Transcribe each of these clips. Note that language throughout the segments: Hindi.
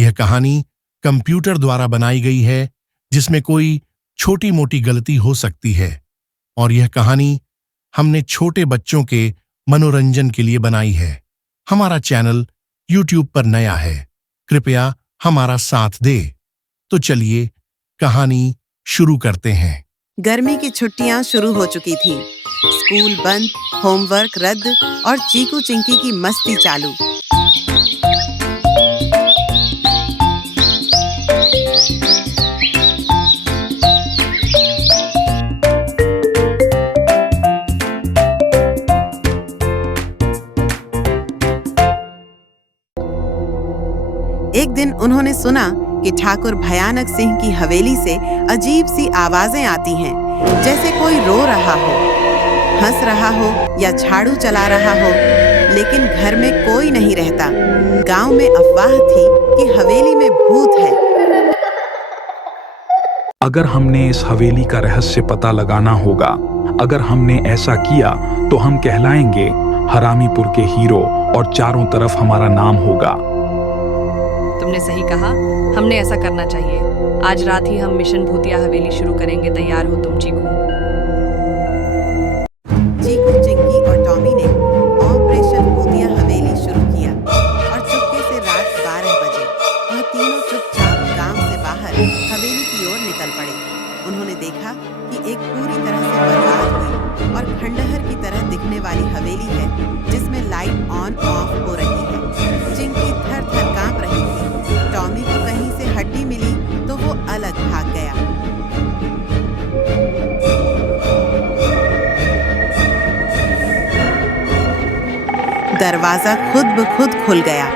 यह कहानी कंप्यूटर द्वारा बनाई गई है जिसमें कोई छोटी मोटी गलती हो सकती है और यह कहानी हमने छोटे बच्चों के मनोरंजन के लिए बनाई है। हमारा चैनल YouTube पर नया है, कृपया हमारा साथ दे। तो चलिए कहानी शुरू करते हैं। गर्मी की छुट्टियां शुरू हो चुकी थीं। स्कूल बंद, होमवर्क रद्द और चीकू चिंकी की मस्ती चालू। एक दिन उन्होंने सुना कि ठाकुर भयानक सिंह की हवेली से अजीब सी आवाजें आती हैं, जैसे कोई रो रहा हो, हंस रहा हो या झाड़ू चला रहा हो, लेकिन घर में कोई नहीं रहता। गांव में अफवाह थी कि हवेली में भूत है। अगर हमने इस हवेली का रहस्य पता लगाना होगा। अगर हमने ऐसा किया तो हम कहलाएंगे हरामीपुर के हीरो और चारों तरफ हमारा नाम होगा। तुमने सही कहा, हमने ऐसा करना चाहिए। आज रात ही हम मिशन भूतिया हवेली शुरू करेंगे। तैयार हो तुम चीकू? चीकू, चिंकी और टॉमी ने ऑपरेशन भूतिया हवेली शुरू किया और चुपके से रात 12 बजे वह तीनों चुपचाप गांव से बाहर हवेली की ओर निकल पड़े। उन्होंने देखा कि एक पूरी तरह से बर्बाद हुई और खंडहर की तरह दिखने वाली हवेली है जिसमें लाइट ऑन ऑफ हो रही है। चिंकी थर थर कांप रही थी। टॉमी को कहीं से हड्डी मिली तो वो अलग भाग गया। दरवाजा खुद ब खुद खुल गया।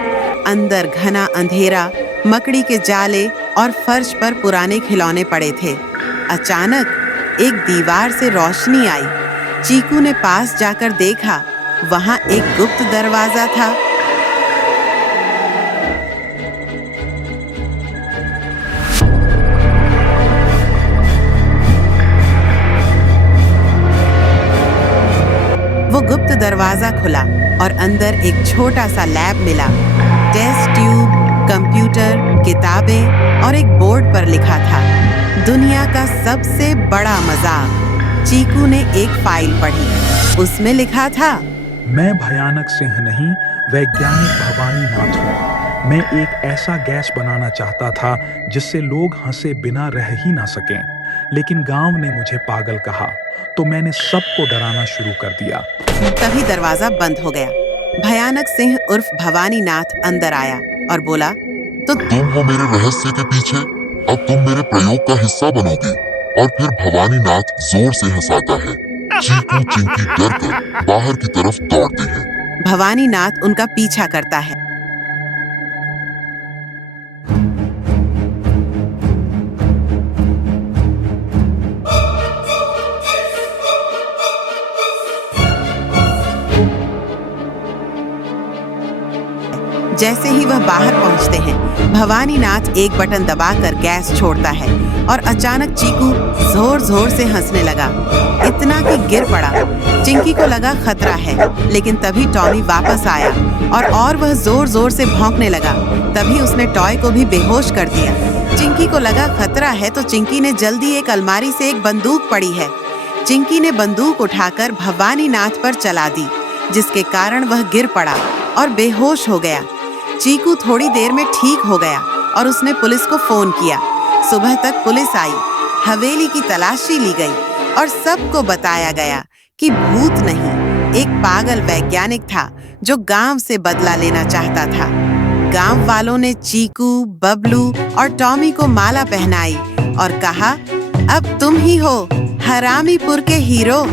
अंदर घना अंधेरा, मकड़ी के जाले और फर्श पर पुराने खिलौने पड़े थे। अचानक एक दीवार से रोशनी आई। चीकू ने पास जाकर देखा, वहां एक गुप्त दरवाजा था। वो गुप्त दरवाजा खुला और अंदर एक छोटा सा लैब मिला। टेस्ट ट्यूब, कंप्यूटर, किताबें और एक बोर्ड पर लिखा था, दुनिया का सबसे बड़ा मजाक। चीकू ने एक फाइल पढ़ी। उसमें लिखा था, मैं भयानक सिंह नहीं, वैज्ञानिक भवानी नाथ हूँ। मैं एक ऐसा गैस बनाना चाहता था जिससे लोग हंसे बिना रह ही ना सकें, लेकिन गांव ने मुझे पागल कहा तो मैंने सबको डराना शुरू कर दिया। तभी दरवाजा बंद हो गया। भयानक सिंह उर्फ भवानी नाथ अंदर आया और बोला, तो तुम हो मेरे रहस्य के पीछे। अब तुम मेरे प्रयोग का हिस्सा बनोगी। और फिर भवानी नाथ जोर से हंसाता है। चीकू चिंकी डर कर बाहर की तरफ दौड़ते हैं। भवानी नाथ उनका पीछा करता है। जैसे ही वह बाहर पहुंचते हैं, भवानी नाथ एक बटन दबाकर गैस छोड़ता है और अचानक चीकू जोर जोर से हंसने लगा, इतना कि गिर पड़ा। चिंकी को लगा खतरा है, लेकिन तभी टॉमी वापस आया और वह जोर जोर से भौंकने लगा। तभी उसने टॉय को भी बेहोश कर दिया। चिंकी को लगा खतरा है तो चिंकी ने जल्दी एक अलमारी से एक बंदूक पड़ी है। चिंकी ने बंदूक उठाकर भवानी नाथ पर चला दी, जिसके कारण वह गिर पड़ा और बेहोश हो गया। चीकू थोड़ी देर में ठीक हो गया और उसने पुलिस को फोन किया। सुबह तक पुलिस आई, हवेली की तलाशी ली गई और सबको बताया गया कि भूत नहीं, एक पागल वैज्ञानिक था जो गांव से बदला लेना चाहता था। गांव वालों ने चीकू, बबलू और टॉमी को माला पहनाई और कहा, अब तुम ही हो हरामीपुर के हीरो।